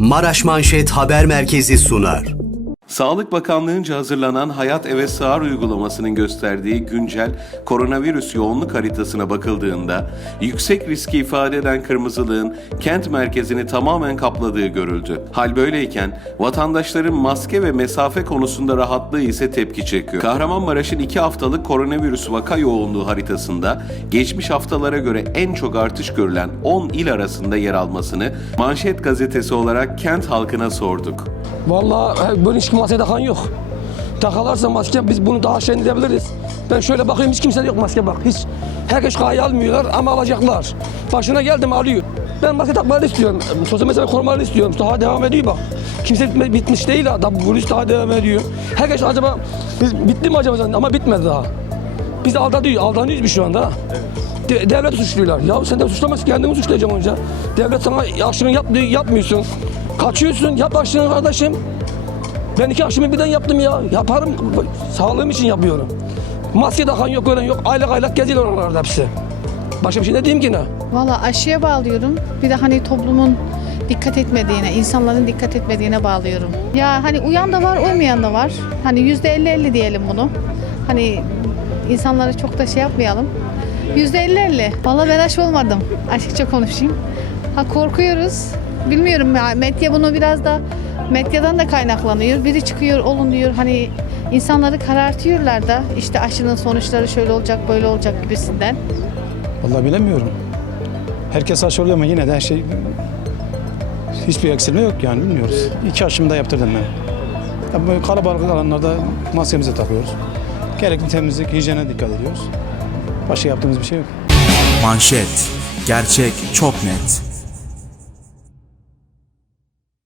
Maraş Manşet Haber Merkezi sunar. Sağlık Bakanlığı'nca hazırlanan Hayat Eve Sığar uygulamasının gösterdiği güncel koronavirüs yoğunluk haritasına bakıldığında yüksek riski ifade eden kırmızılığın kent merkezini tamamen kapladığı görüldü. Hal böyleyken vatandaşların maske ve mesafe konusunda rahatlığı ise tepki çekiyor. Kahramanmaraş'ın iki haftalık koronavirüs vaka yoğunluğu haritasında geçmiş haftalara göre en çok artış görülen 10 il arasında yer almasını Manşet gazetesi olarak kent halkına sorduk. Vallahi böyle hiç maske takan yok. Takalarsa maske biz bunu daha şen edebiliriz. Ben şöyle bakıyorum hiç kimse yok maske bak. Hiç herkes kayı almıyorlar ama alacaklar. Başına geldim alıyor. Ben maske takmalarını istiyorum. Sosyal mesafe korumalarını istiyorum. Daha devam ediyor bak. Kimse bitmiş değil ha. Daha iş daha devam ediyor. Herkes acaba biz bitti mi acaba ama bitmedi daha. Biz aldanıyor, aldanıyoruz biz şu anda. De- devlet suçluyorlar. Ya sen de suçlamazsın kendini suçlayacaksın önce. Devlet sana aşını yap, yapmıyorsun. Kaçıyorsun, yap aşını kardeşim. Ben iki aşımı birden yaptım ya. Yaparım. Sağlığım için yapıyorum. Maske takan yok, ölen yok. Aylak aylak geziyorlar oralarda hepsi. Başka bir şey ne diyeyim ki ne? Valla aşıya bağlıyorum. Bir de hani toplumun dikkat etmediğine, insanların dikkat etmediğine bağlıyorum. Ya hani uyan da var, uymayan da var. Hani yüzde elli elli diyelim bunu. Hani insanları çok da şey yapmayalım. Yüzde elli elli. Valla ben aşı olmadım. Açıkça konuşayım. Ha korkuyoruz. Bilmiyorum ya medya bunu biraz da medyadan da kaynaklanıyor. Biri çıkıyor olun diyor hani insanları karartıyorlar da işte aşının sonuçları şöyle olacak böyle olacak gibisinden. Vallahi bilemiyorum. Herkes aşı oluyor ama yine de her şey hiçbir eksilme yok yani bilmiyoruz. İki aşımı da yaptırdım ben. Ya böyle kalabalık alanlarda maskemizi takıyoruz. Gerekli temizlik, hijyene dikkat ediyoruz. Başka yaptığımız bir şey yok. Manşet. Gerçek çok net.